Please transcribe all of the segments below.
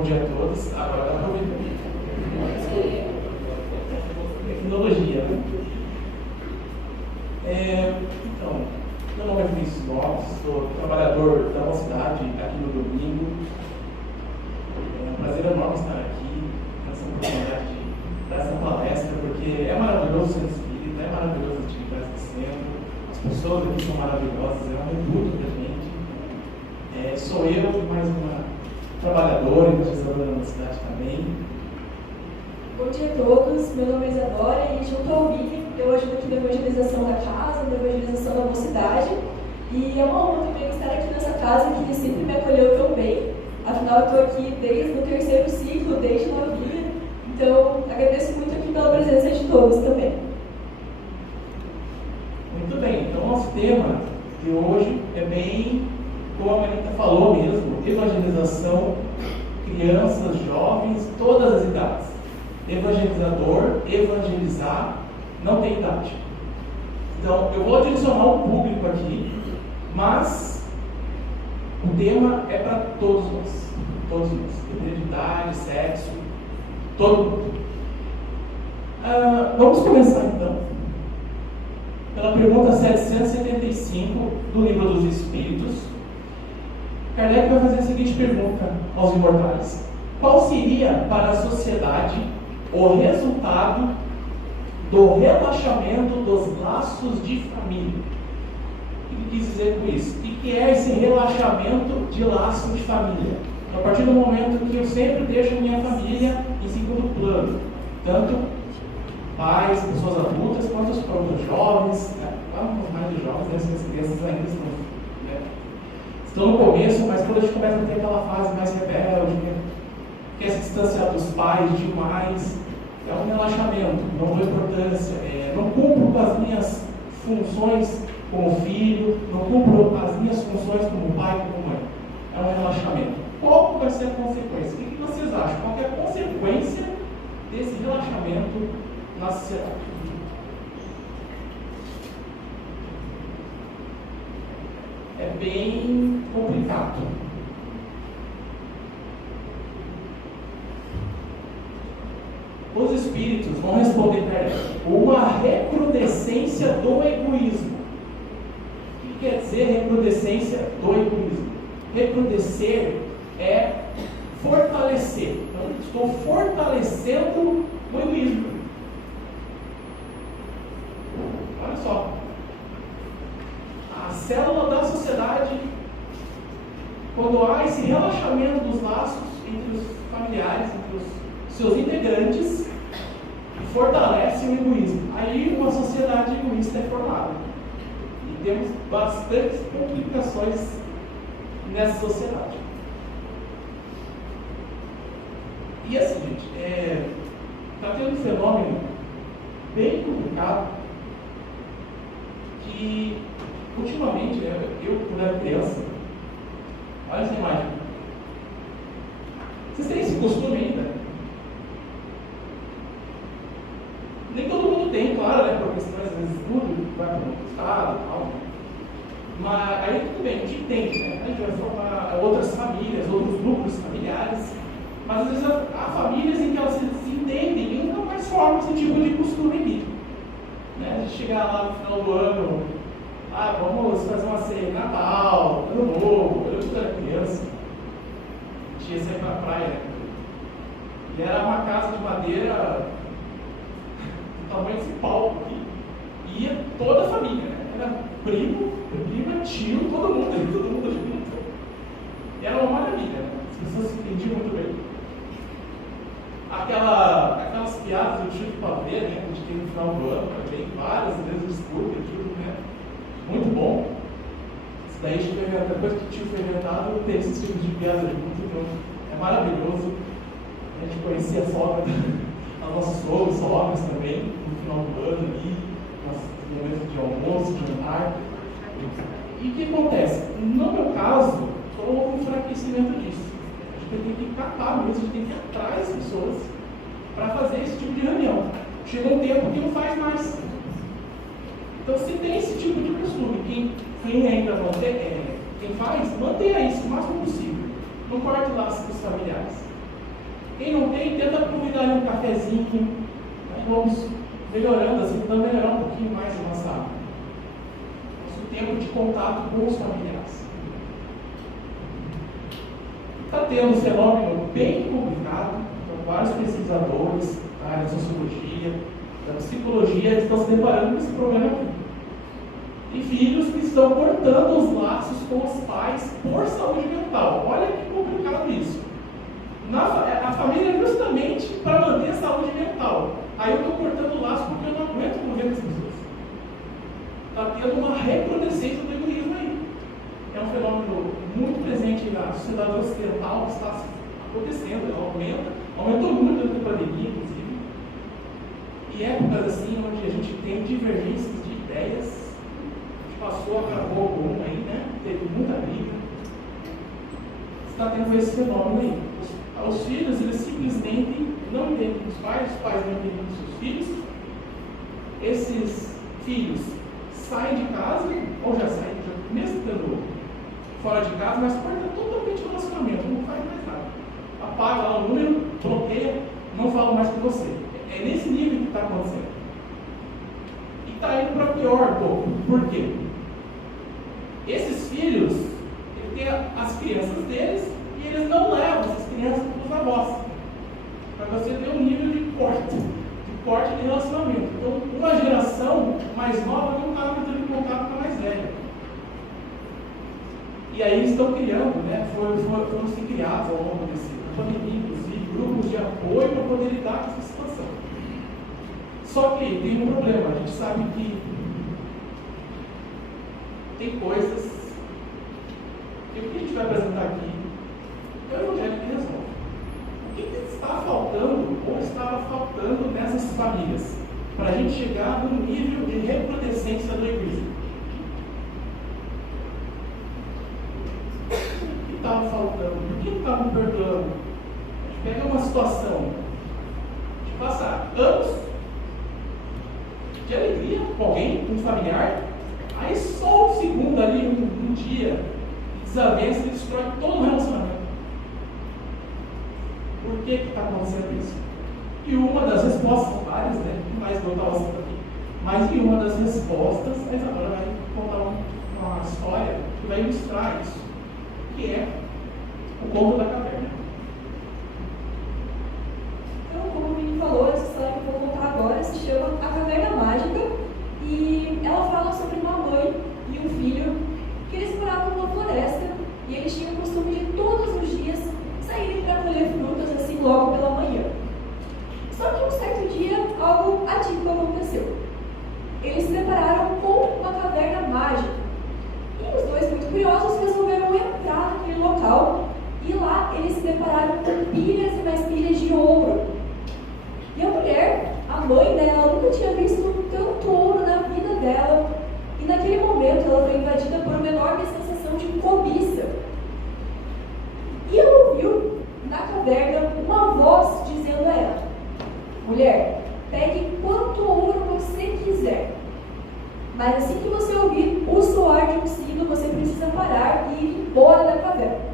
Bom dia a todos. Agora dá para ouvir também. Tecnologia, né? Então, meu nome é Vinícius Lopes, sou trabalhador da Mocidade aqui no domingo. É um prazer enorme estar aqui nessa oportunidade de dar essa palestra, porque é maravilhoso ser espírita, é maravilhoso a atividade do centro, as pessoas aqui são maravilhosas, é um reduto da gente. Sou eu e mais uma trabalhadora e legisladora da Mocidade também. Bom dia a todos, meu nome é Isadora e junto ao Vini eu ajudo aqui na evangelização da casa, na evangelização da mocidade, e é uma honra também estar aqui nessa casa que sempre me acolheu tão bem. Afinal, eu estou aqui desde o terceiro ciclo, desde novinha, então agradeço muito aqui pela presença de todos também. Muito bem, então nosso tema de hoje é bem, como a Marita falou mesmo, evangelização, crianças, jovens, todas as idades. Evangelizador, evangelizar, não tem idade. Então, eu vou direcionar o público aqui, mas o tema é para todos nós. Todos nós. Independente de idade, sexo, todo mundo. Vamos começar então pela pergunta 775 do Livro dos Espíritos. Kardec vai fazer a seguinte pergunta aos imortais: qual seria para a sociedade o resultado do relaxamento dos laços de família? O que ele quis dizer com isso? O que é esse relaxamento de laço de família? A partir do momento que eu sempre deixo a minha família em segundo plano, tanto pais, pessoas adultas, quanto os próprios jovens, né? Vamos mais de jovens, né? As crianças ainda estão no começo, mas quando a gente começa a ter aquela fase mais rebelde, quer se distanciar dos pais demais, é um relaxamento, não dou importância, não cumpro com as minhas funções como filho, não cumpro as minhas funções como pai, como mãe. É um relaxamento. Qual vai ser a consequência? O que vocês acham? Qual é a consequência desse relaxamento na sociedade? É bem complicado. Os espíritos vão responder para ele: uma recrudescência do egoísmo. O que quer dizer recrudescência do egoísmo? Recrudescer é fortalecer. Então, estou fortalecendo o egoísmo. Olha só. A célula da sociedade, quando há esse relaxamento dos laços entre os familiares, entre os seus integrantes, fortalece o egoísmo. Aí uma sociedade egoísta é formada. E temos bastantes complicações nessa sociedade. E assim, gente, está tendo um fenômeno bem complicado que, ultimamente, eu quando era criança, olha essa imagem. Vocês têm esse costume ainda? Nem todo mundo tem, claro, né? Por questões, às vezes, tudo vai para um estado e tal. Mas aí tudo bem, a gente entende, né? A gente vai formar outras famílias, outros grupos familiares. Mas às vezes há famílias em que elas se entendem e nunca mais formam esse tipo de costume aqui. Né? A gente chegar lá no final do ano, vamos fazer uma ceia de Natal, Ano Novo. Eu quando era criança, a gente ia sair para a praia, né? E era uma casa de madeira do tamanho desse palco aqui. E ia toda a família, né? Era primo, prima, tio, todo mundo junto. E era uma maravilha, né? As pessoas se entendiam muito bem. Aquelas piadas do tio de pavê, né? Que a gente tem no final do ano, também várias vezes escuta aquilo, né? Muito bom. Isso daí, depois que o tio foi inventado, teve esses tipos de piadas junto, então é maravilhoso. A gente conhecia a sogra, as nossas sogras também, no final do ano ali, nos momentos de almoço, de jantar. E o que acontece? No meu caso, houve um enfraquecimento disso. A gente tem que catar mesmo, a gente tem que ir atrás das pessoas para fazer esse tipo de reunião. Chegou um tempo que não faz mais. Então, se tem esse tipo de costume, quem ainda quem faz, mantenha isso o máximo possível. Não corte laços dos familiares. Quem não tem, tenta convidar um cafezinho. Aí vamos melhorando, assim, tentando melhorar um pouquinho mais o nosso tempo de contato com os familiares. Está tendo um fenômeno bem complicado, então vários pesquisadores da área da sociologia, da psicologia, estão se deparando com esse problema aqui. E filhos que estão cortando os laços com os pais por saúde mental. Olha que complicado isso. A família é justamente para manter a saúde mental. Aí eu estou cortando o laço porque eu não aguento conviver com as pessoas. Está tendo uma recrudescência do egoísmo aí. É um fenômeno muito presente na sociedade ocidental que está acontecendo, aumentou muito durante a pandemia, inclusive. E épocas assim, onde a gente tem divergências de ideias, a gente passou a gravou algum aí, né? Teve muita briga. Está tendo esse fenômeno aí. Os filhos, eles simplesmente não entendem os pais não entendem os seus filhos. Esses filhos saem de casa, ou já saem, mesmo estando fora de casa, mas corta totalmente o relacionamento, não faz mais nada. Apaga lá o número, bloqueia, não falo mais com você. É nesse nível que está acontecendo. E está indo para pior, por quê? Esses filhos, eles têm as crianças deles e eles não levam essas crianças para os avós. Para você ter um nível de corte de relacionamento. Então, uma geração mais nova não está entrando em contato com a mais velha. E aí eles estão criando, né? Foram se criados ao longo desse pandemia, inclusive, grupos de apoio para poder lidar com essa situação. Só que tem um problema, a gente sabe que tem coisas que o que a gente vai apresentar aqui é o evangelho que resolve. O que está faltando ou estava faltando nessas famílias para a gente chegar no nível de recrudescência do egoísmo? O que estava faltando? Por que estavam perdoando? A gente pega uma situação de passar anos de alegria com alguém, com um familiar, aí só um segundo ali, um dia de desavença, ele destrói todo o relacionamento. Por que está acontecendo isso? E uma das respostas, várias, né? Mas não estava sendo aqui. Mas em uma das respostas, a Isadora vai contar uma história que vai ilustrar isso, que é o conto da caverna. Então, como o Vini falou, essa história que eu vou contar agora se chama A Caverna Mágica, e ela fala sobre uma mãe e um filho que eles moravam numa floresta e eles tinham o costume de todos os dias saírem para colher frutas assim logo pela manhã. Só que um certo dia algo atípico aconteceu. Eles se depararam com uma caverna mágica e os dois, muito curiosos, resolveram entrar naquele local e lá eles se depararam com pilhas e mais pilhas de ouro. E a mulher, a mãe dela, nunca tinha visto tanto ouro na vida dela e naquele momento ela foi invadida por uma enorme sensação de cobiça. E ela ouviu na caverna uma voz dizendo a ela: mulher, pegue quanto ouro você quiser, mas assim que você ouvir o soar de um sino, você precisa parar e ir embora da caverna.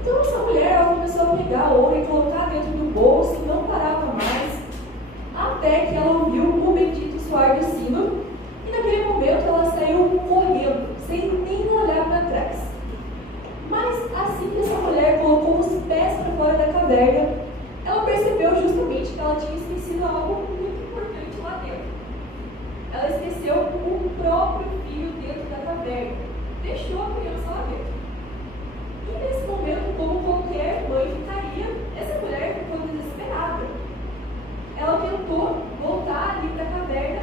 Então essa mulher ela começou a pegar ouro e colocar dentro do bolso e não parava mais, até que ela ouviu o bendito soar do sino e naquele momento ela saiu correndo, sem nem olhar para trás. Mas assim que essa mulher colocou os pés para fora da caverna, ela percebeu justamente que ela tinha esquecido algo muito importante lá dentro. Ela esqueceu o próprio filho dentro da caverna, deixou a criança lá dentro. E nesse momento, como qualquer mãe ficaria, essa mulher ficou desesperada. Ela tentou voltar ali para a caverna,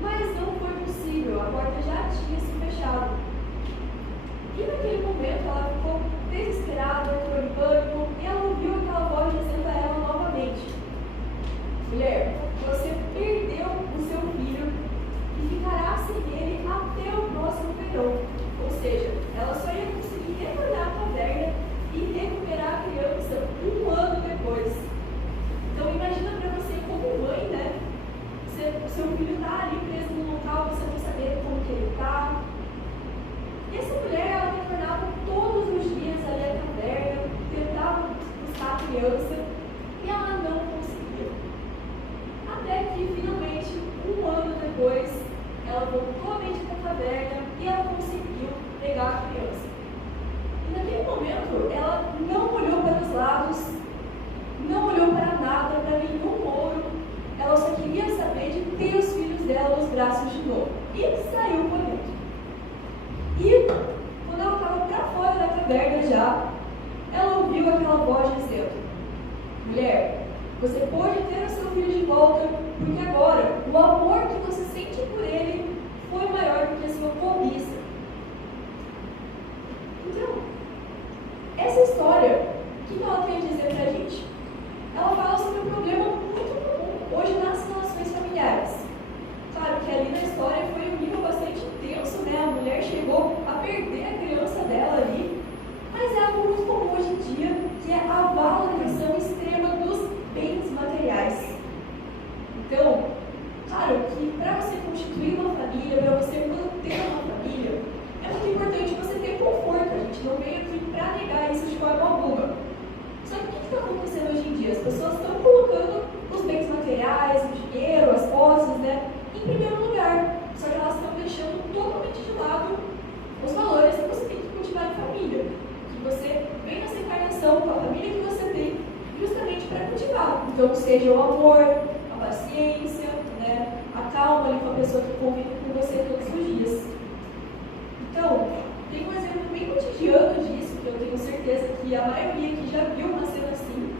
mas não foi possível, a porta já tinha se fechado. E naquele momento ela ficou desesperada, entrou em pânico, e ela ouviu aquela voz dizendo a ela novamente: mulher, você perdeu o seu filho e ficará sem ele até o próximo verão. Ou seja, ela só ia conseguir retornar à caverna e recuperar a criança um ano depois. Então imagina para você como mãe, né? Seu filho está ali preso num local, você não saber como que ele está. E essa mulher, ela retornava todos os dias ali à caverna, tentava buscar a criança, momento, ela não olhou para os lados, não olhou para nada, para nenhum ouro. Ela só queria saber de ter os filhos dela nos braços de novo. E saiu correndo. E quando ela estava para fora da caverna já, ela ouviu aquela voz dizendo: mulher, você pode ter o seu filho de volta, porque agora o amor que você sente por ele foi maior do que a sua cobiça. Então, essa história, o que ela tem a dizer para a gente? Ela fala sobre um problema muito comum hoje nas relações familiares. Claro que ali na história foi um nível bastante intenso, né? A mulher chegou a perder a criança dela ali, mas é algo muito comum hoje em dia, que é a valorização extrema dos bens materiais. Então, claro que para você constituir uma família, para você manter uma família, é muito importante você ter conforto. A gente não veio aqui para negar isso de forma alguma. Só que o que está acontecendo hoje em dia? As pessoas estão colocando os bens materiais, o dinheiro, as posses, né, em primeiro lugar. Só que elas estão deixando totalmente de lado os valores que você tem que cultivar em família. Que você vem nessa encarnação com a família que você tem, justamente para cultivar. Então, seja o amor, a paciência, né, a calma ali com a pessoa que convive com você todos os dias. Então, tem um exemplo bem cotidiano disso, que eu tenho certeza que a maioria aqui já viu uma cena assim.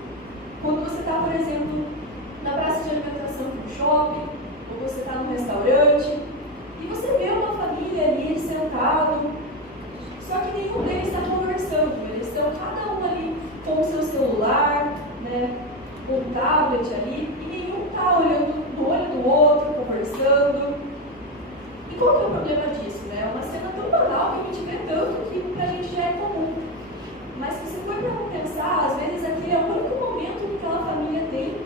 Quando você está, por exemplo, na praça de alimentação de um shopping, ou você está num restaurante, e você vê uma família ali sentado, só que nenhum deles está conversando, eles estão cada um ali com o seu celular, né, com o tablet ali, e nenhum está olhando no olho do outro, conversando. E qual que é o problema disso? Né? É uma cena tão banal que a gente vê tanto que pra gente já é comum. Mas se você for para pensar, às vezes aquele é o único momento que aquela família tem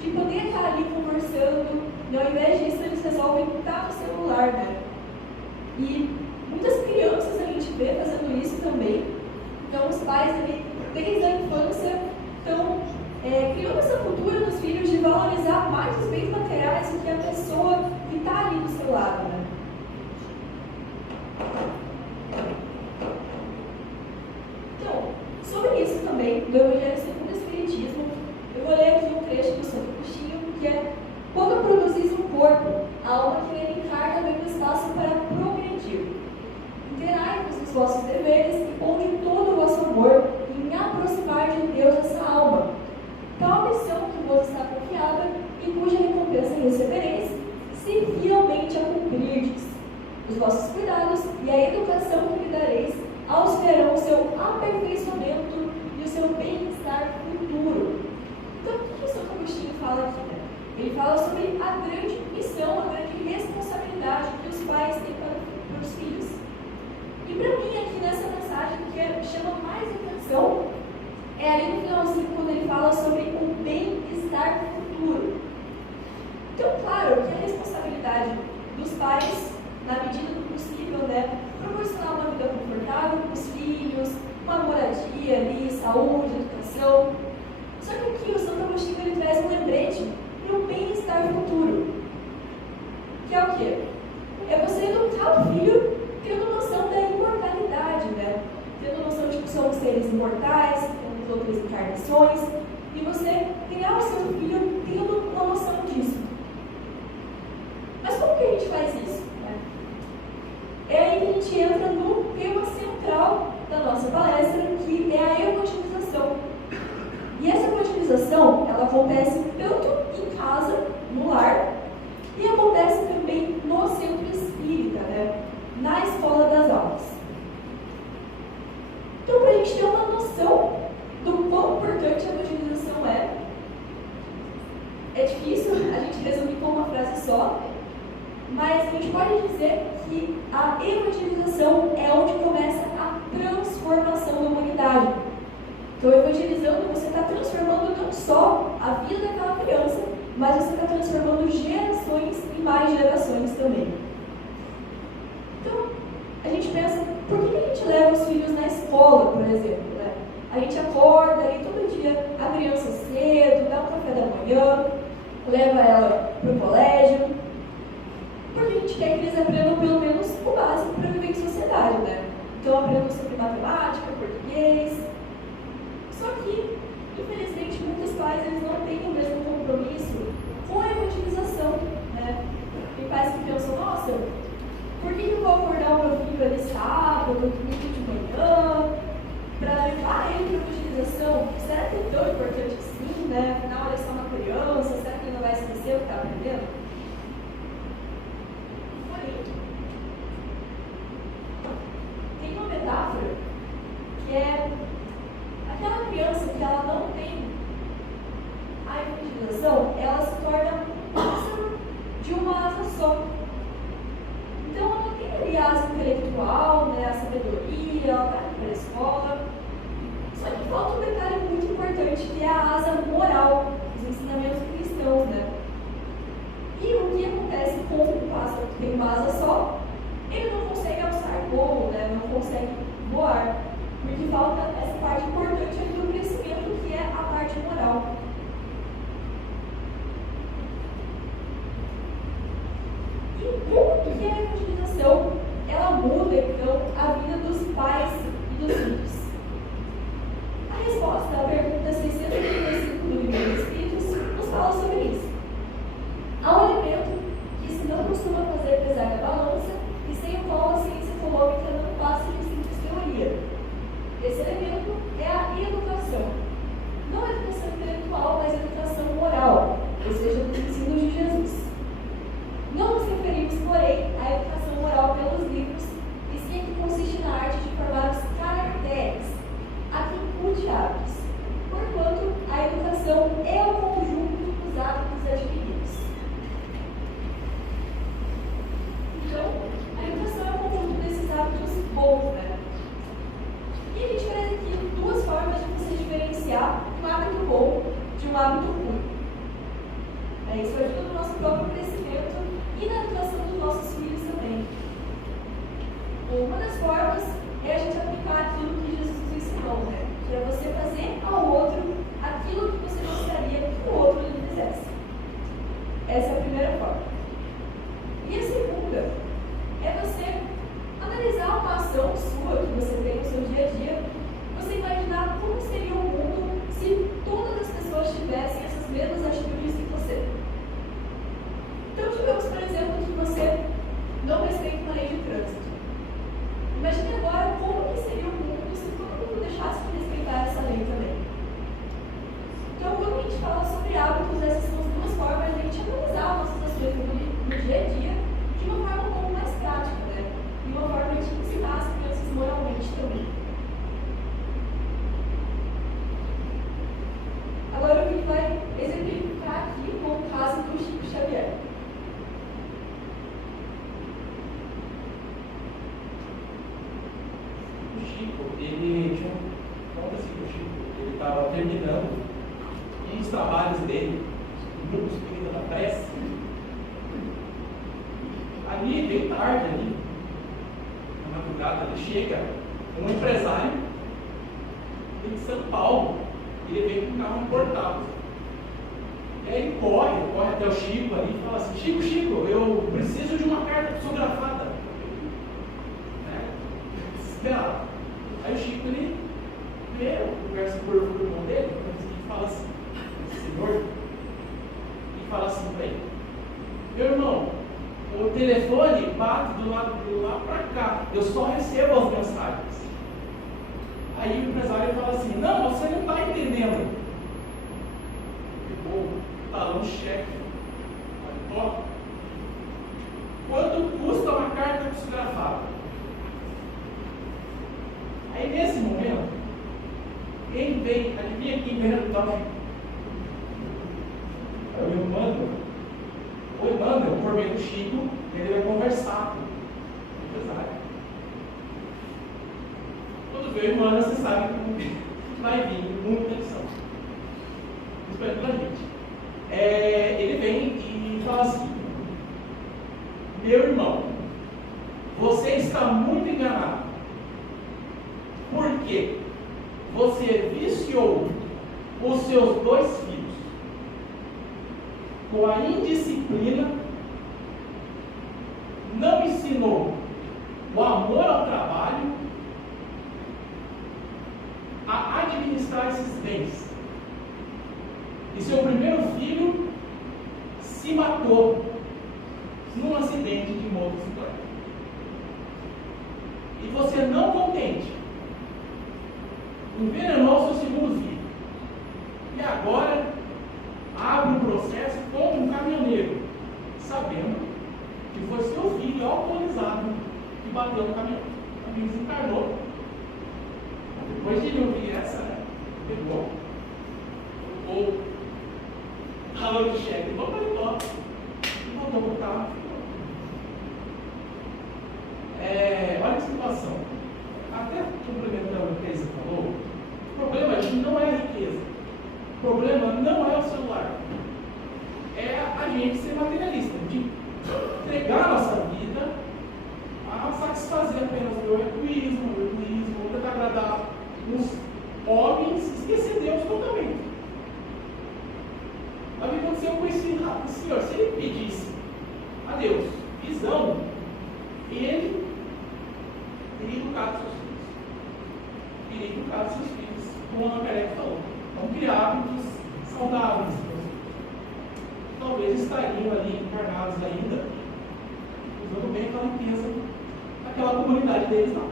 de poder estar ali conversando, e ao invés disso eles resolvem estar no celular, né? E muitas crianças a gente vê fazendo isso também. Então os pais ali, desde a infância, estão criando essa cultura nos filhos de valorizar mais os bens materiais do que a pessoa que está ali do seu lado, né? Então, sobre isso também, do Evangelho segundo o Espiritismo, eu vou ler aqui um trecho do Santo Agostinho, que é: quando produzis um corpo, a alma que nele encarna vem do espaço para progredir. Interai-vos dos vossos deveres e ponde todo o vosso amor em aproximar de Deus essa alma. Tal missão que vos está confiada e cuja recompensa recebereis, se fielmente a cumprirdes. Os vossos cuidados e a educação que lhe dareis auxiliarão o seu aperfeiçoamento e o seu bem-estar futuro. Então, o que o Santo Agostinho fala aqui? Né? Ele fala sobre a grande missão, a grande responsabilidade que os pais têm para os filhos. E para mim, aqui nessa mensagem, o que chama mais atenção é ali no finalzinho, quando ele fala sobre o bem-estar futuro. Então, claro que a responsabilidade dos pais, na medida do possível, né, proporcionar uma vida confortável para os filhos, uma moradia ali, saúde, educação. Só que aqui o Santo Agostinho ele traz um lembrete para o bem-estar futuro. Que é o quê? É você educar o filho tendo noção da imortalidade, né? Tendo noção de que somos seres imortais, temos outras encarnações, e você criar o seu filho tendo uma noção disso. Mas como que a gente faz isso? Né? É aí que a gente entra no tema central da nossa palestra, que é a evangelização. E essa evangelização, ela acontece tanto em casa, no lar, e acontece também no centro espírita, né? Na escola das almas. Então, para a gente ter uma noção do quão importante a evangelização é difícil a gente resumir com uma frase só, mas a gente pode dizer que a evangelização é onde começa a transformação da humanidade. Então, evangelizando, você está transformando não só a vida daquela criança, mas você está transformando gerações e mais gerações também. Então, a gente pensa, por que a gente leva os filhos na escola, por exemplo? Né? A gente acorda ali todo dia a criança cedo, dá um café da manhã, leva ela para o colégio, porque a gente quer que eles aprendam pelo menos o básico para viver em sociedade, né? Então, aprendam sobre matemática, português, levar ele para a evangelização, será que é tão importante assim, né? Afinal, ele é só uma criança, será que ele não vai esquecer o que está aprendendo? Porém, tem uma metáfora que é aquela criança que ela não tem a evangelização, ela se torna um pássaro de uma asa só. Então, ela não tem ali a asa intelectual, né, a sabedoria, ela vai para a escola. Só que falta um detalhe muito importante, que é a asa moral, os ensinamentos cristãos, né? E o que acontece com o pássaro que tem uma asa só? Ele não consegue alçar voo, né? Não consegue voar, porque falta essa parte importante ali do crescimento, que é a parte moral. E como que a evangelização, ela muda, então, a vida dos pais e dos filhos? A resposta à pergunta 635 do Livro dos Espíritos nos fala sobre isso. Há um elemento que se não costuma fazer pesar na balança e sem o qual a ciência econômica não passa de simples teoria. Esse elemento é a educação. Não a educação intelectual, mas a educação moral, ou seja, dos ensinos de Jesus. Não nos referimos, porém, à educação moral pelos livros, e sim a que consiste na arte de formar os caracteres, atitude hábitos, porquanto a educação é o conjunto dos hábitos adquiridos. Então, a educação é o conjunto desses hábitos bons, né? E a gente traz aqui duas formas de você diferenciar um hábito bom de um hábito ruim. Isso ajuda no nosso próprio crescimento e na educação dos nossos filhos também. Uma das formas é a gente aplicar aquilo que Jesus nos ensinou, né? Que é você fazer ao outro aquilo que você gostaria que o outro lhe fizesse. Essa é a primeira forma. E a segunda é você analisar uma ação sua que você tem no seu dia a dia, você imaginar como seria o mundo se todas as pessoas tivessem essas mesmas atitudes que você. Então, digamos, por exemplo, que você não respeita uma lei de trânsito. Imagine agora como que seria o mundo se todo mundo deixasse de respeitar essa lei também. Então, quando a gente fala sobre hábitos, essas são as duas formas de a gente analisar nossas ações no dia a dia de uma forma um pouco mais prática, né? E uma forma de ensinar as crianças moralmente também. Agora, a gente vai exemplificar aqui com o caso do Chico Xavier. Ele tinha conta-se que o Chico ele estava terminando um dos trabalhos dele, o grupo espírita da prece, ali, bem tarde, ali, na madrugada, ele chega um empresário de São Paulo, e ele vem com um carro importado. E aí ele corre até o Chico ali e fala assim: Chico, eu preciso de uma carta psicografada. Espera. Aí o Chico, ele vê, conversa com o irmão dele, e fala assim, esse senhor, e fala assim para ele: meu irmão, o telefone bate do lado de lá para cá, eu só recebo as mensagens. Aí o empresário fala assim: não, você não está entendendo. Pegou o talão cheque, top. Quanto custa uma carta psicografada? Aí nesse momento, quem vem, adivinha quem vem no tal? É o Emmanuel. O Emmanuel, por meio do Chico, ele vai conversar com o empresário. Quando vê o Emmanuel, você sabe que vai vir muita lição. Espero pra gente. Ele vem e fala assim: meu irmão, você está muito enganado. Porque você viciou os seus dois filhos com a indisciplina, não ensinou o amor ao trabalho, a administrar esses bens. E seu primeiro filho se matou num acidente de motocicleta. E você não contente, envenenou o seu segundo filho. E agora abre um processo com um caminhoneiro, sabendo que foi seu filho alcoolizado que bateu no caminhão. O caminhão desencarnou. Depois de ele ouvir essa, né, pegou o valor de cheque, levou para o paletó e voltou para o carro. Olha que situação. Até complementando o que a Isa falou, o problema aqui não é a riqueza. O problema não é o celular. É a gente ser materialista, de entregar a nossa vida a satisfazer apenas o meu egoísmo, tentar agradar os homens, esquecer Deus totalmente. Mas o que aconteceu com esse senhor? Se ele pedisse a Deus visão, ele teria educado seus filhos, como a Ana Kardec falou. Então, criar hábitos saudáveis. Talvez estariam ali encarnados ainda, usando bem aquela riqueza daquela comunidade deles lá.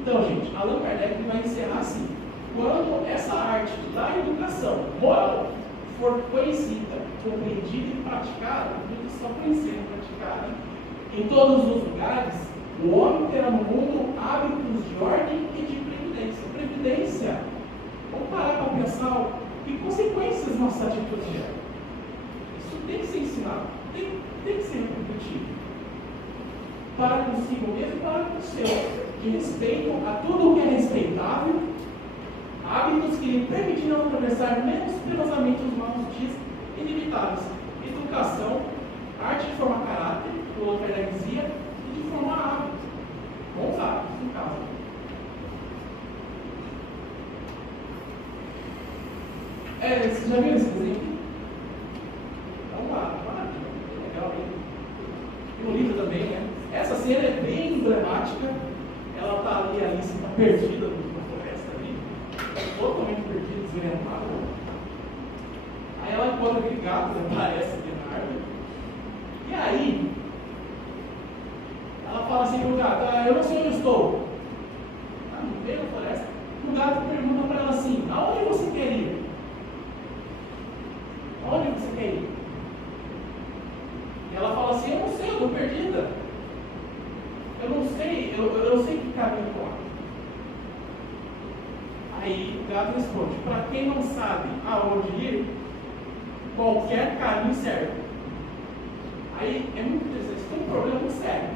Então, gente, Allan Kardec vai encerrar assim: quando essa arte da educação moral for conhecida, compreendida e praticada, só conhecida e praticada em todos os lugares, o homem terá no mundo hábitos de ordem e de previdência. Previdência, vamos parar para pensar que consequências nossas atitudes geram. Isso tem que ser ensinado, tem que ser repetitivo. Para consigo mesmo e para com o seu, de respeito a tudo o que é respeitável, hábitos que lhe permitirão atravessar menos penosamente os maus dias inevitáveis. Educação, arte de formar caráter, o outro dizia, e de formar hábitos. Bons hábitos, no caso. Vocês já viram esse desenho aqui? Vamos lá, é legal, hein? E no livro também, né? Essa cena é bem emblemática. Ela está ali, a Alice está perdida na floresta ali, totalmente perdida, desorientada. Aí ela encontra aquele gato que aparece ali na árvore. E aí, ela fala assim pro gato: eu não sei onde estou. No meio da floresta. O gato pergunta para ela assim: aonde você quer ir? Aonde você quer ir? E ela fala assim: eu não sei, eu estou perdida. Eu não sei que caminho tomar. Aí o gato responde: para quem não sabe aonde ir, qualquer caminho serve. Aí é muito interessante, tem um problema muito sério.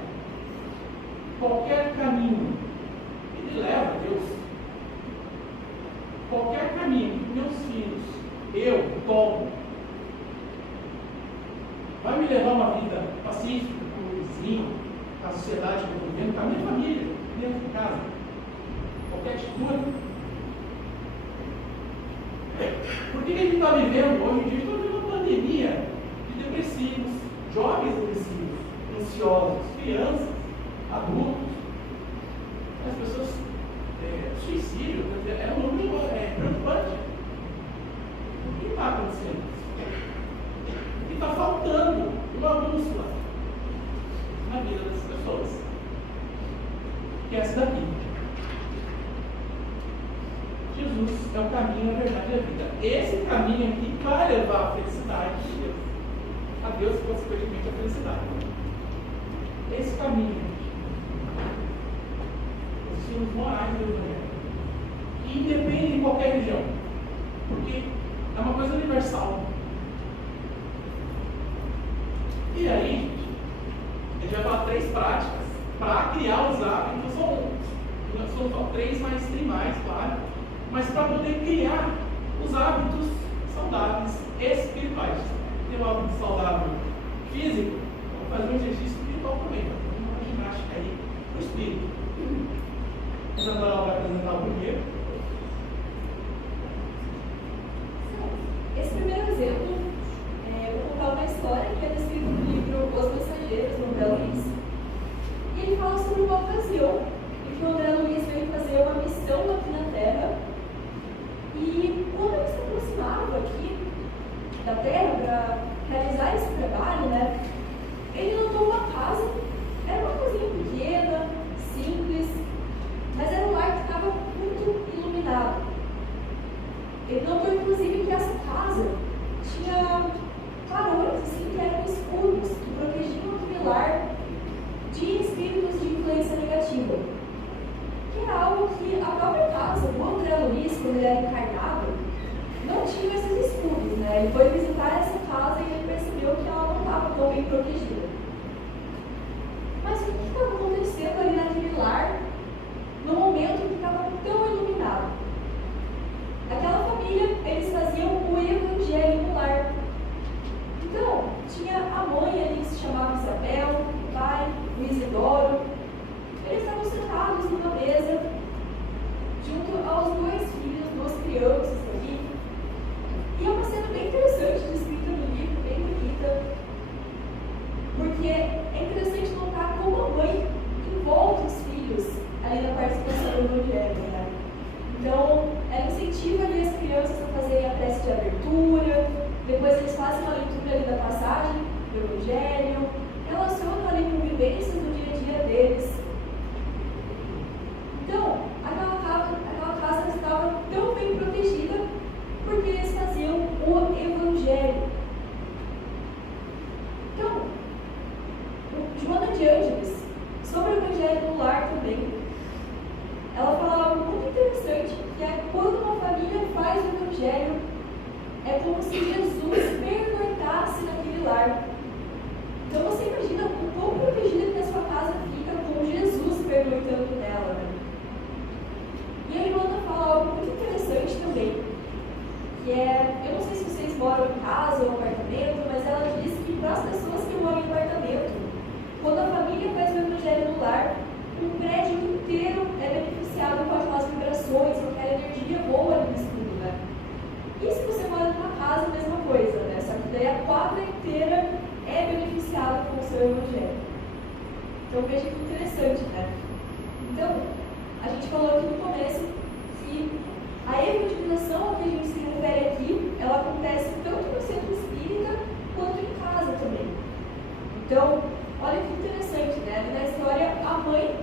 Qualquer caminho, ele leva a Deus. Qualquer caminho que meus filhos, eu tomo, vai me levar a uma vida pacífica com o vizinho, com a sociedade que eu estou vivendo, com a minha família, dentro de casa. Qualquer atitude. Por que a gente está vivendo hoje em dia? Está vivendo uma pandemia de depressivos, jovens depressivos, ansiosos, crianças, adultos. As pessoas, suicídio, é um número preocupante. O que está acontecendo? E está faltando uma bússola na vida das pessoas, que é essa daqui. Jesus é o caminho, a verdade e a vida. Esse caminho aqui vai levar à felicidade de Deus. A Deus e, consequentemente, a felicidade. Esse caminho, os ensinos morais do Evangelho, que independe de qualquer religião, porque é uma coisa universal. E aí, gente, a gente vai falar 3 práticas para criar os hábitos. Não são só 3, mas tem mais, claro. Mas para poder criar os hábitos saudáveis espirituais. Tem um hábito saudável físico, vamos fazer um exercício espiritual também, uma ginástica aí do espírito. A Isabela vai apresentar o primeiro. Esse primeiro exemplo, eu vou contar uma história que é descrita no livro Os Mensageiros, do André Luiz. E ele fala sobre uma ocasião em que o André Luiz veio fazer uma missão aqui na Terra. E quando ele se aproximava aqui da Terra para realizar esse trabalho, né, ele notou uma casa, era uma casinha pequena, simples, algo que a própria casa do André Luiz, quando ele era encarnado, não tinha esses escudos, né? Ele foi visitar essa casa e ele percebeu que ela não estava tão bem protegida. Mas o que estava acontecendo ali naquele lar, no momento que estava tão iluminado? Aquela família, eles faziam o evangelho no lar. Então, tinha a mãe ali que se chamava Isabel, o pai, o Isidoro. Eles estavam sentados numa mesa, junto aos dois filhos, duas crianças ali. E é uma cena bem interessante, descrita no livro, bem bonita, porque é interessante notar como a mãe envolve os filhos ali na participação do evangelho, né? Então, ela incentiva ali as crianças a fazerem a prece de abertura, depois eles fazem uma leitura ali da passagem do evangelho, relacionam ali com vivências do dia a dia deles. Então, aquela casa estava tão bem protegida porque eles faziam o evangelho. Então, Joana de Ângeles, sobre o evangelho no lar também, ela fala algo muito interessante, que é quando uma família faz o evangelho, é como se Jesus pernoitasse naquele lar. Então você imagina o quão protegida que a sua casa fica com Jesus pernoitando nela, né? E a Joana fala algo muito interessante também, que é, eu não sei se vocês moram em casa ou em apartamento, mas ela diz que para as pessoas que moram em apartamento, quando a família faz o evangelho no lar, o prédio inteiro é beneficiado com aquelas vibrações, com aquela energia boa ali no estudo, né? E se você mora numa casa, a mesma coisa, né? Só que daí a quadra inteira é beneficiada com o seu evangelho. Então veja que interessante, né? Então, a gente falou aqui no começo que a evangelização a que a gente se refere aqui, ela acontece tanto no centro espírita quanto em casa também. Então, olha que interessante, né? Ali na história, a mãe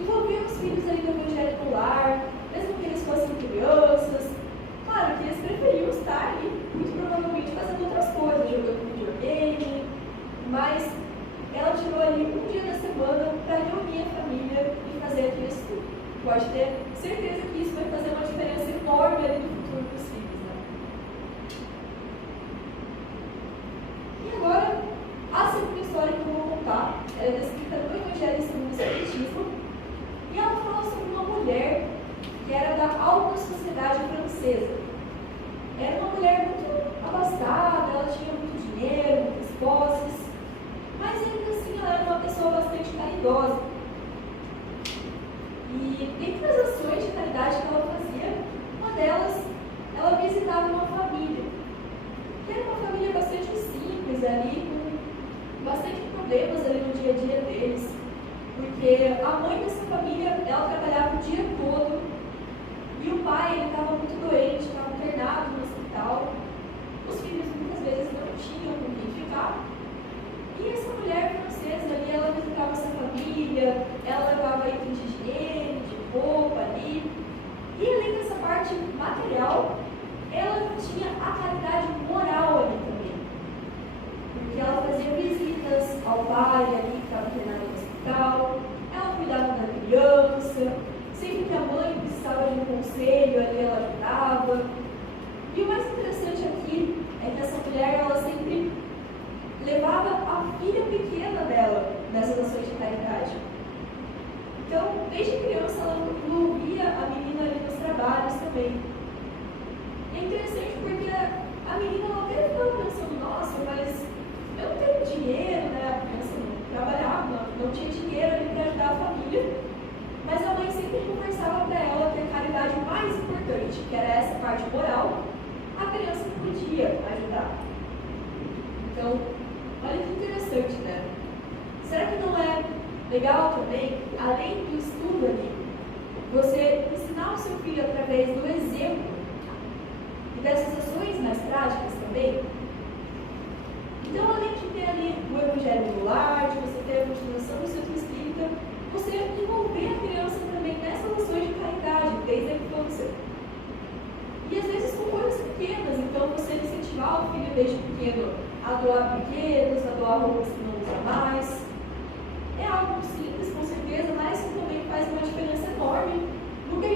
envolvia os filhos ali no evangelho no lar, mesmo que eles fossem crianças. Claro que eles preferiam estar ali, muito provavelmente fazendo outras coisas, jogando videogame, mas ela tirou ali um dia da semana para reunir a família e fazer aquele estudo. Pode ter certeza que isso vai fazer uma diferença enorme ali no futuro dos filhos, né? E agora, a segunda história que eu vou contar, ela é descrita no Evangelho segundo o Espiritismo, e ela fala sobre uma mulher que era da alta sociedade francesa. Era uma mulher muito abastada, ela tinha muito dinheiro, muitas posses, mas ainda assim ela era uma pessoa bastante caridosa. E entre as ações de caridade que ela fazia, uma delas, ela visitava uma família, que era uma família bastante simples ali, com bastante problemas ali no dia a dia deles, porque a mãe dessa família, ela trabalhava o dia todo, e o pai, ele estava muito doente, estava internado no hospital, os filhos muitas vezes não tinham com quem ficar, e essa mulher francesa ali, ela visitava essa família, ela levava itens de higiene, de roupa ali, e além dessa parte material, ela tinha a caridade moral ali também, porque ela fazia visitas ao pai ali que estava internado no hospital, ela cuidava da criança, sempre que a mãe precisava de um conselho ali ela ajudava. E o mais interessante aqui é que essa mulher, ela sempre levava a filha pequena dela nessas ações de caridade. Então, desde criança, ela envolvia a menina ali nos trabalhos também. E é interessante porque a menina, ela até ficava pensando, nossa, mas eu não tenho dinheiro, né? A criança não trabalhava, não tinha dinheiro ali para ajudar a família. Mas a mãe sempre conversava para ela que a caridade mais importante, que era essa parte moral, a criança podia ajudar. Então, olha que interessante, né? Será que não é legal também, além do estudo ali, você ensinar o seu filho através do exemplo e dessas ações mais práticas também? Então, além de ter ali o evangelho do lar, de você ter a continuação do centro espírita, você envolver a criança também nessas ações de caridade, desde a infância. E às vezes com coisas pequenas, então você incentivar o filho desde pequeno a doar brinquedos, a doar roupas que não usa mais. É algo simples, com certeza, mas que também faz uma diferença enorme no que a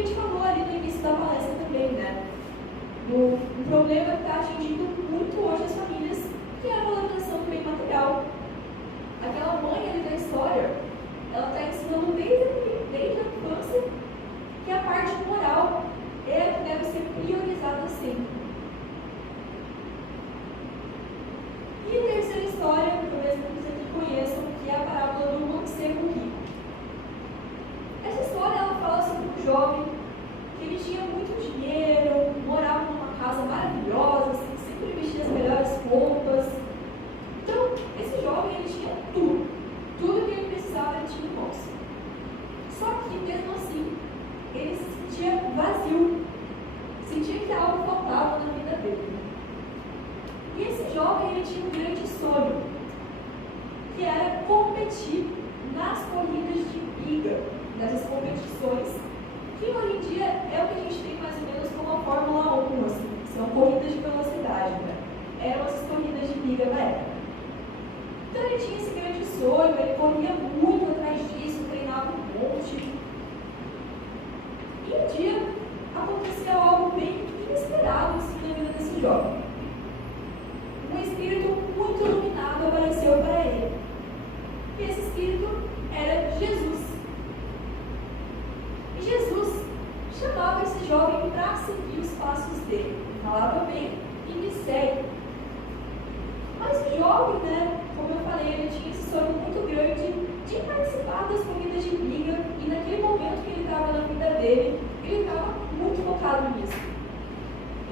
jovem que ele tinha muito dinheiro, morava numa casa maravilhosa, assim, sempre vestia as melhores roupas. Então, esse jovem ele tinha tudo. Tudo que ele precisava ele tinha em mãos. Só que, mesmo assim, ele se sentia vazio. Sentia que algo faltava na vida dele. E esse jovem ele tinha um grande sonho, que era competir nas corridas de biga, nessas competições, que hoje em dia é o que a gente tem mais ou menos como a Fórmula 1, assim, são corridas de velocidade, né? Eram essas corridas de biga na época. Então ele tinha esse grande sonho, ele corria muito atrás disso, treinava um monte. E um dia aconteceu algo bem inesperado assim, na vida desse jovem. Um espírito muito iluminado apareceu para ele. E esse espírito era Jesus. E Jesus chamava esse jovem para seguir os passos dele. Falava bem e me segue. Mas o jovem, né, como eu falei, ele tinha esse sonho muito grande de participar das corridas de biga. E naquele momento que ele estava na vida dele, ele estava muito focado nisso.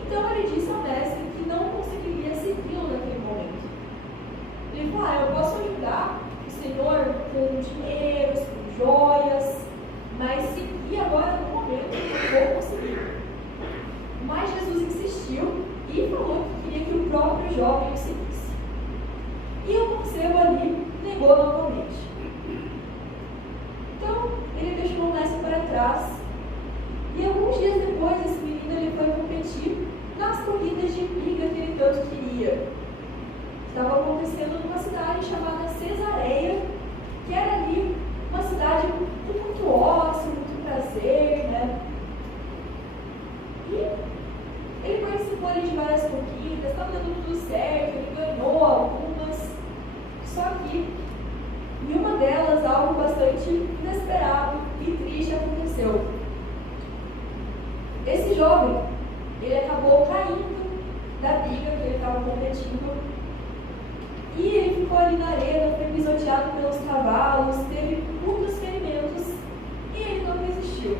Então ele disse ao mestre que não conseguiria segui-lo naquele momento. Ele falou: eu posso ajudar o Senhor com dinheiro, com joias, mas seguir agora no momento eu não vou conseguir. Mas Jesus insistiu e falou que queria que o próprio jovem o seguisse. E o mancebo ali negou novamente. Então ele deixou o mestre para trás. E alguns dias depois, esse menino ele foi competir nas corridas de biga que ele tanto queria. Estava acontecendo numa cidade chamada Cesareia, que era ali uma cidade com muito ócio, muito prazer, né? E ele participou ali de várias corridas, estava dando tudo certo, ele ganhou algumas. Só que em uma delas algo bastante inesperado e triste aconteceu. Esse jovem, ele acabou caindo da biga que ele estava competindo e ele ficou ali na arena, foi pisoteado pelos cavalos, teve muitos ferimentos e ele não resistiu.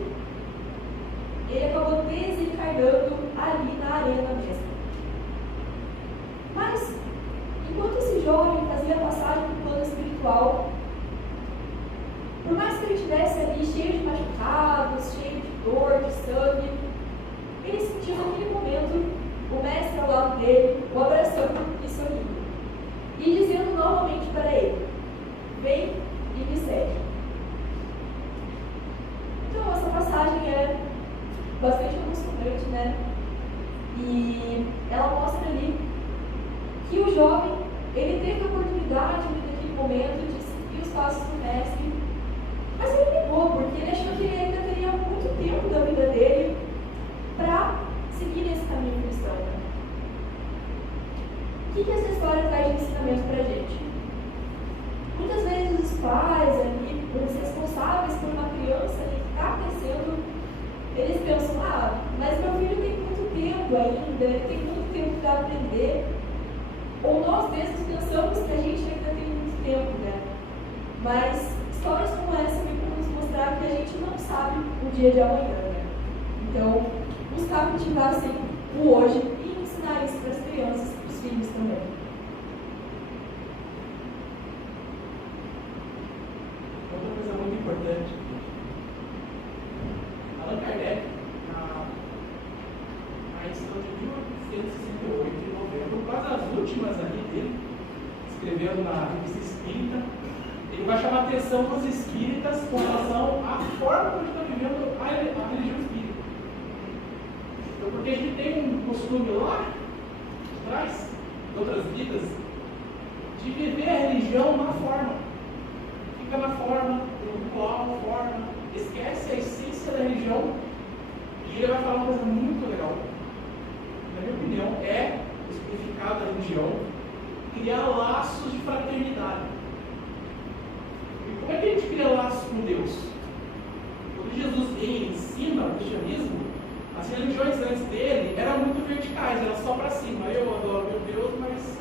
Ele acabou desencarnando ali na arena mesmo. Mas, enquanto esse jovem fazia passagem para o plano espiritual, por mais que ele estivesse ali cheio de machucados, cheio de dor, de sangue, ele sentiu naquele momento o mestre ao lado dele, o abraçando e sorrindo, e dizendo novamente para ele: vem e me segue. Então essa passagem é bastante emocionante, né? E ela mostra ali que o jovem, ele teve a oportunidade naquele momento de seguir os passos do mestre, mas ele negou, porque ele achou que ele ainda teria muito tempo da vida dele para seguir nesse caminho cristão. O que essa história traz de ensinamento para a gente? Muitas vezes os pais ali, os responsáveis por uma criança que está crescendo, eles pensam: mas meu filho tem muito tempo ainda, ele tem muito tempo para aprender. Ou nós mesmos pensamos que a gente ainda tem muito tempo, né? Mas histórias como essa vêm para nos mostrar que a gente não sabe o dia de amanhã, né? Então, buscar cultivar sempre o hoje e ensinar isso para as crianças e para os filhos também. Outra coisa muito importante, Allan Kardec, na edição de 1868, de novembro, quase as últimas ali dele, escrevendo na Revista Espírita, ele vai chamar a atenção dos espíritas com relação à forma como está vivendo a religião espírita. Então, porque a gente tem um costume lá atrás, de outras vidas, de viver a religião na forma. Fica na forma, no ritual, forma, esquece a essência da religião. E ele vai falar uma coisa muito legal. Na minha opinião, é o significado da religião criar laços de fraternidade. E como é que a gente cria laços com Deus? Quando Jesus vem e ensina o cristianismo, as religiões antes dele eram muito verticais, eram só para cima. Eu adoro meu Deus, mas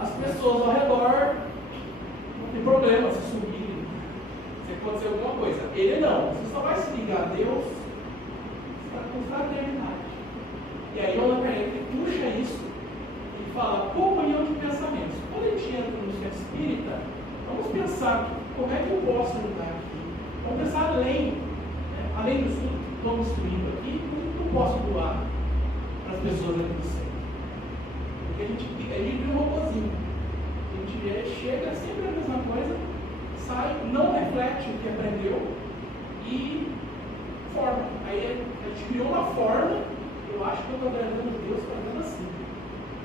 as pessoas ao redor não tem problema se subir, se acontecer alguma coisa. Ele não, você só vai se ligar a Deus pensar, como é que eu posso ajudar aqui? Vamos pensar além, né? Além do estudo que estamos instruindo aqui, o que eu posso doar para as pessoas aqui do centro? Porque a gente vira um robôzinho. A gente chega sempre a mesma coisa, sai, não reflete o que aprendeu e forma. Aí a gente criou uma forma, eu acho que eu estou agradando a Deus fazendo assim.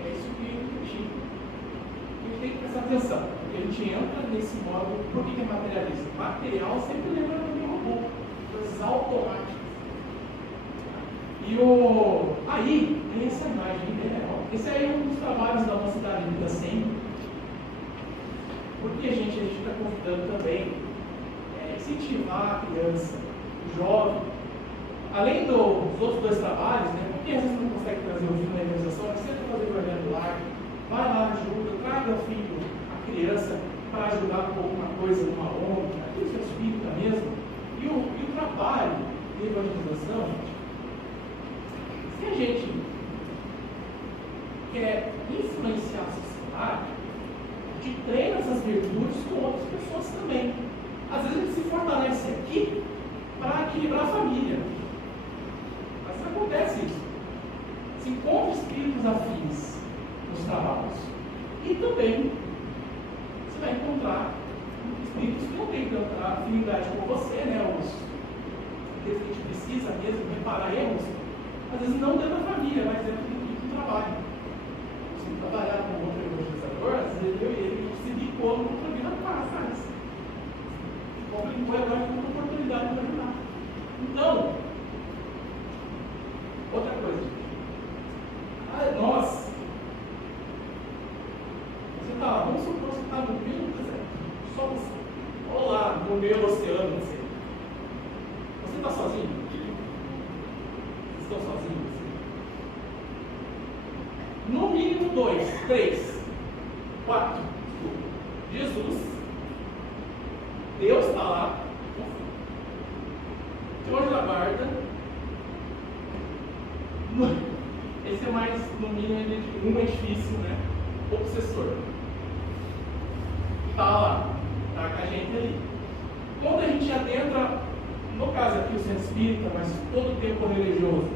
É isso que a gente tem que prestar atenção. Porque a gente entra nesse modo, por que é materialista? Material sempre lembra do robô, coisas automáticas. Aí, tem essa imagem bem legal. Esse aí é um dos trabalhos da Mocidade Vida 100. Porque a gente está convidando também incentivar a criança, o jovem, além dos outros dois trabalhos, né? Porque às vezes não consegue trazer o filho na evangelização, mas sempre fazer o projeto do lar, vai lá, ajuda, traga o filho, a criança, para ajudar com alguma coisa, numa ONG, aqui no seu espírita mesmo. E o trabalho de evangelização, se a gente quer influenciar a sociedade, a gente treina essas virtudes com outras pessoas também. Às vezes a gente se fortalece aqui para equilibrar a família. Às vezes acontece isso. Se encontra espíritos afins nos trabalhos. E também você vai encontrar espíritos que não têm tanta afinidade com você, né? Os que a gente precisa mesmo reparar erros, às vezes não dentro da família, mas dentro do trabalho. Se trabalhar com outro evangelizador, às vezes eu e ele se bicou no outra vida passa, sabe? Complicou e agora tem uma oportunidade de ajudar. Então, outra coisa, nós, você está lá, vamos supor que você está no meio do deserto, só você, ou lá no meio do oceano, não sei. Você está sozinho? Vocês estão sozinhos? No mínimo 2, 3, 4. Jesus, Deus está lá, de anjo da guarda. Esse é mais, no mínimo, um edifício, né? Obsessor. Está lá, está com a gente ali. Quando a gente adentra, no caso aqui o centro espírita, mas todo o tempo religioso,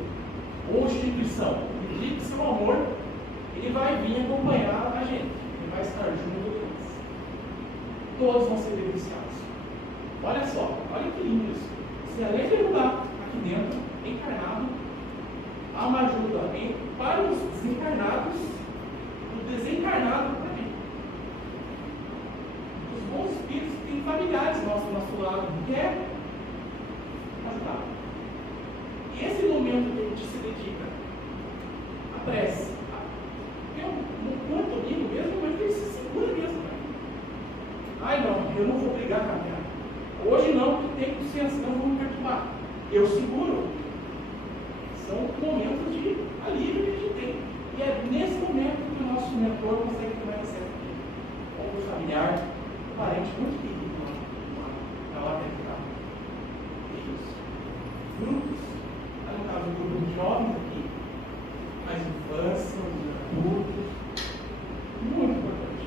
ou instituição, de seu amor, ele vai vir acompanhar a gente, ele vai estar junto deles. Todos vão ser beneficiados. Olha só, olha que lindo isso. Se além de ajudar aqui dentro, encarnado, há uma ajuda para os desencarnados, o desencarnado para mim. Os bons espíritos têm familiares nossos do nosso lado, quer ajudar. E esse momento que a gente se dedica à prece, no pantomimo mesmo, mas ele se segura mesmo. Né? Ai não, eu não vou brigar com a minha. Hoje não, porque tem consciência, não vou me perturbar. Eu seguro. São momentos de alívio que a gente tem. E é nesse momento que o nosso mentor consegue tomar essa ou o familiar, o parente muito querido na lateral. Isso. Grupos, no caso do grupo de jovens aqui, mais infância, os adultos. Muito importante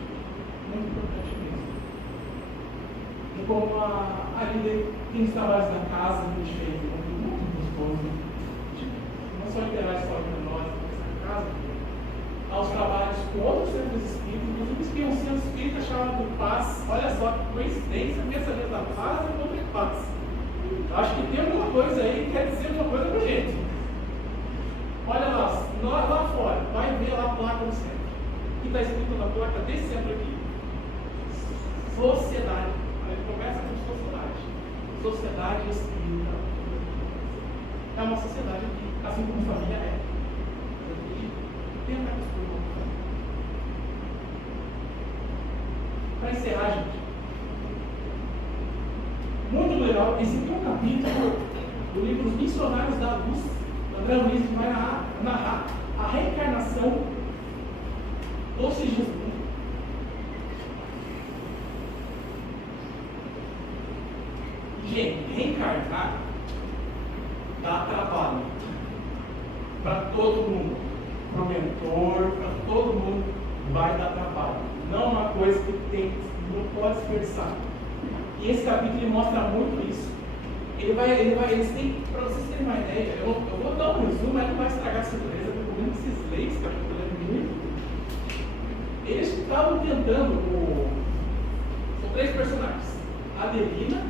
mesmo. E como a Lida tem os trabalhos da casa que a gente fez, muito gostoso. Não só liberar a história para nós, nessa casa, aos trabalhos com outros centros espíritas, inclusive que um centro espírita chamado Paz. Olha só que coincidência, pensamento da paz e contra a paz. Acho que tem alguma coisa aí que quer dizer alguma coisa para a gente. Olha lá fora, vai ver lá a placa do centro. O que está escrito na placa desse centro aqui? Sociedade. Ele começa com sociedade. Sociedade espírita. É uma sociedade que, assim como família é. Tenta construir uma família. Para encerrar, gente. Muito legal. Esse aqui é um capítulo do livro Os Missionários da Luz. André Luiz vai narrar a reencarnação do Sigismundo. Gente, reencarnar dá trabalho para todo mundo, para o mentor, para todo mundo vai dar trabalho. Não é uma coisa que não pode dispersar. E esse capítulo ele mostra muito isso. Eles têm, para vocês terem uma ideia, eu vou dar um resumo, mas não vai estragar a surpresa, porque pelo menos esses leis, capítulo é muito. Eles estavam tentando, são 3 personagens, Adelina,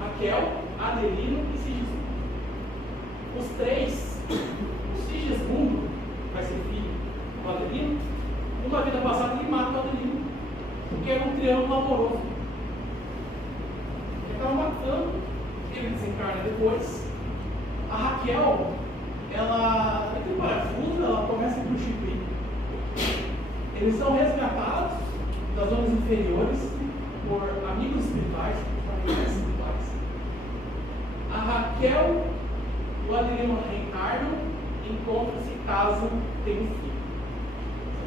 Raquel, Adelino e Sigismundo. Os 3, o Sigismundo vai ser filho do Adelino, numa vida passada ele mata o Adelino, porque era um triângulo amoroso. Ele estava matando, ele desencarna depois. A Raquel, ela tem um parafuso, ela começa a prostituir. Eles são resgatados das zonas inferiores por amigos espirituais, por familiares espirituais. A Raquel e o Adelino reencarnam, encontram-se, casam, têm um filho.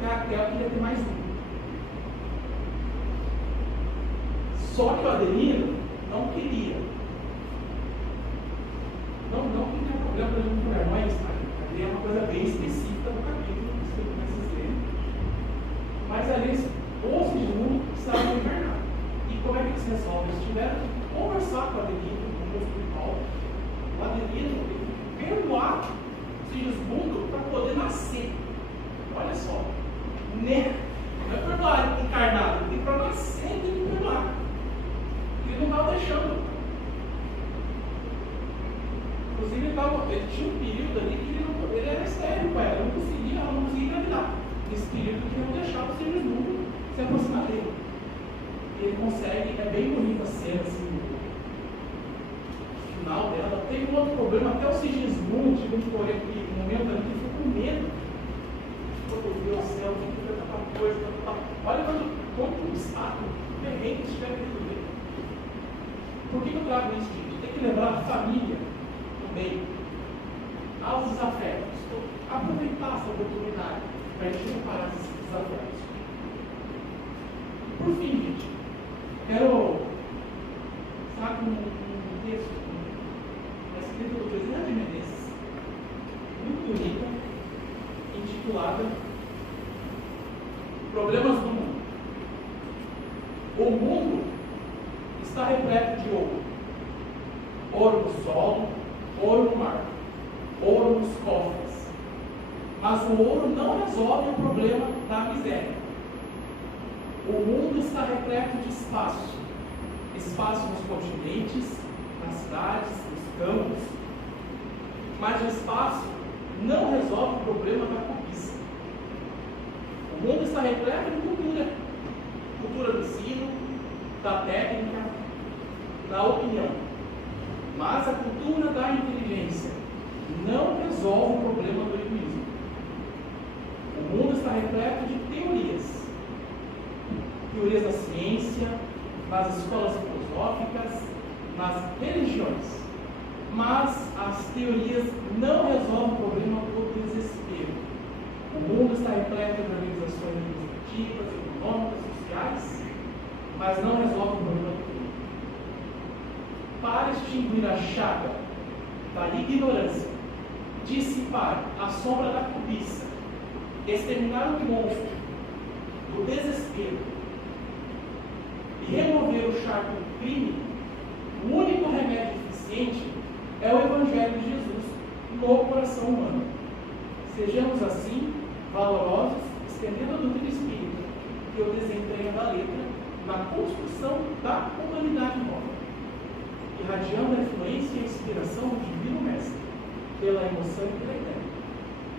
Só que a Raquel queria ter mais um. Só que o Adelino não queria. Não que tenha problema para a gente mulher, não é isso, ali é uma coisa bem específica do capítulo, isso que eu começo a ler. Mas ali, o Sigismundo precisava encarnar. E como é que eles resolvem? Eles tiveram que conversar com o Adelino, com o mundo espiritual. O Adelino tem que perdoar o Sigismundo para poder nascer. Olha só, não é perdoar encarnado, tem para nascer, tem que perdoar. Ele não estava deixando. Inclusive, ele tinha um período ali que ele era estéril para ela, ela não conseguia engravidar. Nesse período que não deixava o Sigismundo se aproximar dele. Ele consegue, é bem bonita a cena, assim, no final dela. Teve um outro problema, até o Sigismundo, tive um momento ali que ele ficou com medo. Meu Deus do céu, tem que fazer tanta coisa, olha quanto obstáculo, perrengue que tiver que resolver. Por que eu trago isso, gente? Tem que lembrar a família também, aos desafetos. Aproveitar essa oportunidade para a gente reparar esses desafetos. Por fim, gente, quero estar com um texto, uma escrita do Bezerra de Menezes, muito bonita, intitulada Problemas do Mundo. O mundo está repleto de ouro. Ouro no solo, ouro no mar, ouro nos cofres. Mas o ouro não resolve o problema da miséria. O mundo está repleto de espaço. Espaço nos continentes, nas cidades, nos campos. Mas o espaço não resolve o problema da cobiça. O mundo está repleto de cultura. Cultura do ensino, da técnica, da opinião. Mas a cultura da inteligência não resolve o problema do egoísmo. O mundo está repleto de teorias. Teorias da ciência, nas escolas filosóficas, nas religiões. Mas as teorias não resolvem o problema do desespero. O mundo está repleto de organizações administrativas, econômicas, sociais, mas não resolve o problema do mundo. Para extinguir a chaga da ignorância, dissipar a sombra da cobiça, exterminar o monstro do desespero e remover o charco do crime, o único remédio eficiente é o Evangelho de Jesus no coração humano. Sejamos assim valorosos, estendendo a doutrina espírita que eu desempenho da letra na construção da humanidade nova, irradiando a influência e a inspiração do Divino Mestre, pela emoção e pela ideia,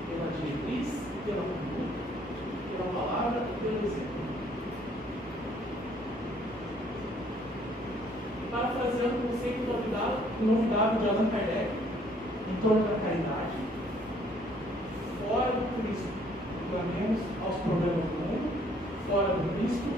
pela diretriz e pela conduta, pela palavra e pelo exemplo. E parafraseando o conceito novidável de Allan Kardec, em torno da caridade, fora do Cristo, proclamemos aos problemas do mundo, fora do Cristo,